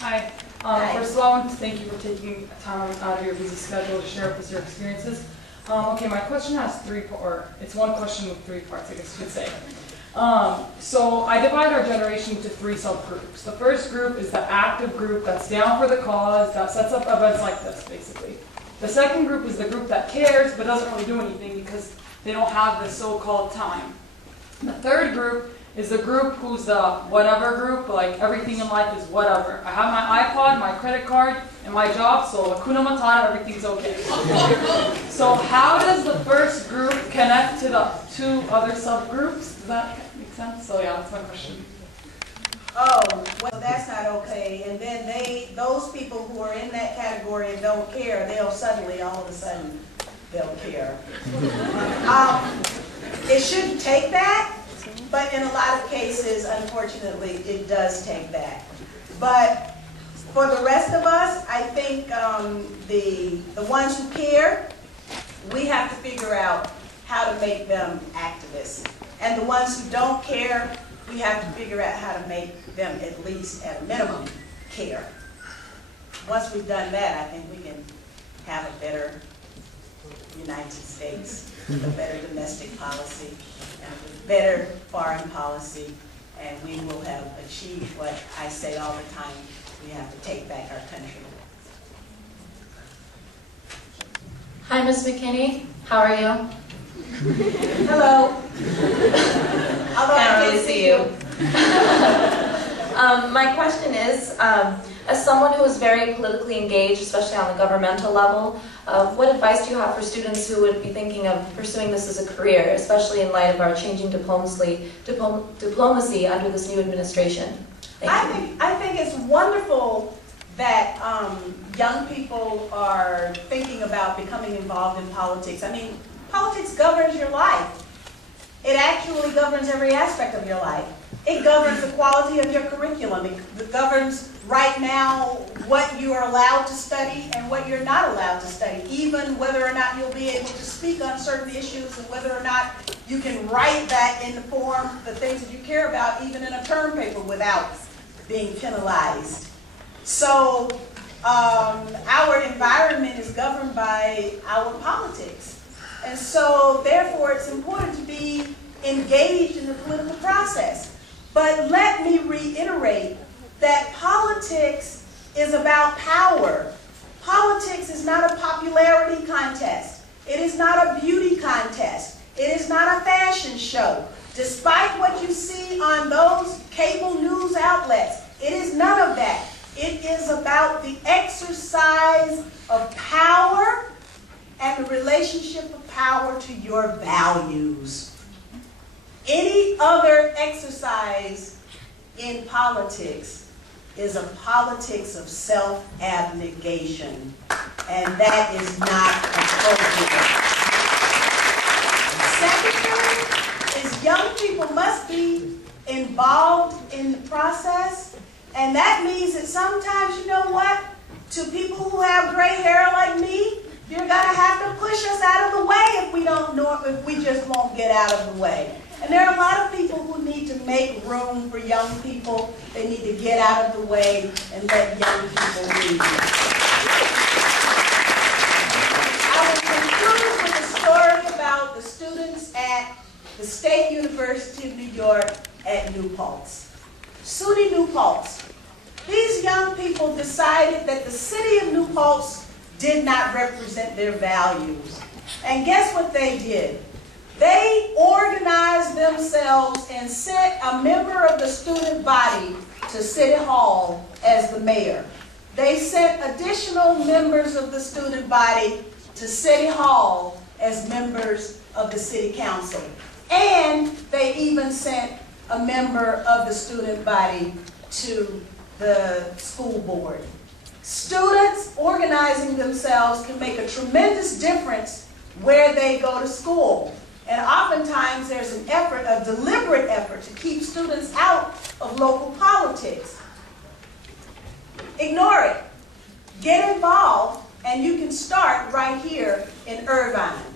Hi. First of all, I want to thank you for taking time out of your busy schedule to share with us your experiences. Okay, my question has it's one question with 3 parts, I guess you could say. So I divide our generation into 3 subgroups. The first group is the active group that's down for the cause, that sets up events like this, basically. The second group is the group that cares but doesn't really do anything because they don't have the so-called time. The third group is the group who's the whatever group, like everything in life is whatever. I have my iPod, my credit card, and my job, so Hakuna Matata, everything's okay. So how does the first group connect to the 2 other subgroups? Does that make sense? So yeah, that's my question. Oh, well, that's not okay. And then those people who are in that category and don't care, they'll suddenly, all of a sudden, they'll care. It shouldn't take that. But in a lot of cases, unfortunately, it does take that. But for the rest of us, I think the ones who care, we have to figure out how to make them activists. And the ones who don't care, we have to figure out how to make them, at least at a minimum, care. Once we've done that, I think we can have a better United States, a better domestic policy, and a better foreign policy, and we will have achieved what I say all the time, we have to take back our country. Hi, Ms. McKinney. How are you? Hello. Although I Can't really can't see you. My question is, as someone who is very politically engaged, especially on the governmental level, what advice do you have for students who would be thinking of pursuing this as a career, especially in light of our changing diplomacy under this new administration? I think it's wonderful that young people are thinking about becoming involved in politics. I mean, politics governs your life. It actually governs every aspect of your life. It governs the quality of your curriculum. It governs right now what you are allowed to study and what you're not allowed to study, even whether or not you'll be able to speak on certain issues and whether or not you can write that in the form, the things that you care about, even in a term paper without being penalized. So our environment is governed by our politics. And so therefore it's important to be engaged in the political process. But let me reiterate that politics is about power. Politics is not a popularity contest. It is not a beauty contest. It is not a fashion show. Despite what you see on those cable news outlets, it is none of that. It is about the exercise of power and the relationship of power to your values. Any other exercise in politics is a politics of self-abnegation, and that is not appropriate. Secondly, is young people must be involved in the process, and that means that sometimes, you know what, to people who have gray hair like me, you're gonna have to push us out of the way if we just won't get out of the way. And there are a lot of people who need to make room for young people. They need to get out of the way and let young people lead. I will conclude with a story about the students at the State University of New York at New Paltz. SUNY New Paltz. These young people decided that the city of New Paltz did not represent their values. And guess what they did? They organized themselves and sent a member of the student body to City Hall as the mayor. They sent additional members of the student body to City Hall as members of the City Council. And they even sent a member of the student body to the school board. Students organizing themselves can make a tremendous difference where they go to school. And oftentimes there's an effort, a deliberate effort, to keep students out of local politics. Ignore it. Get involved, and you can start right here in Irvine.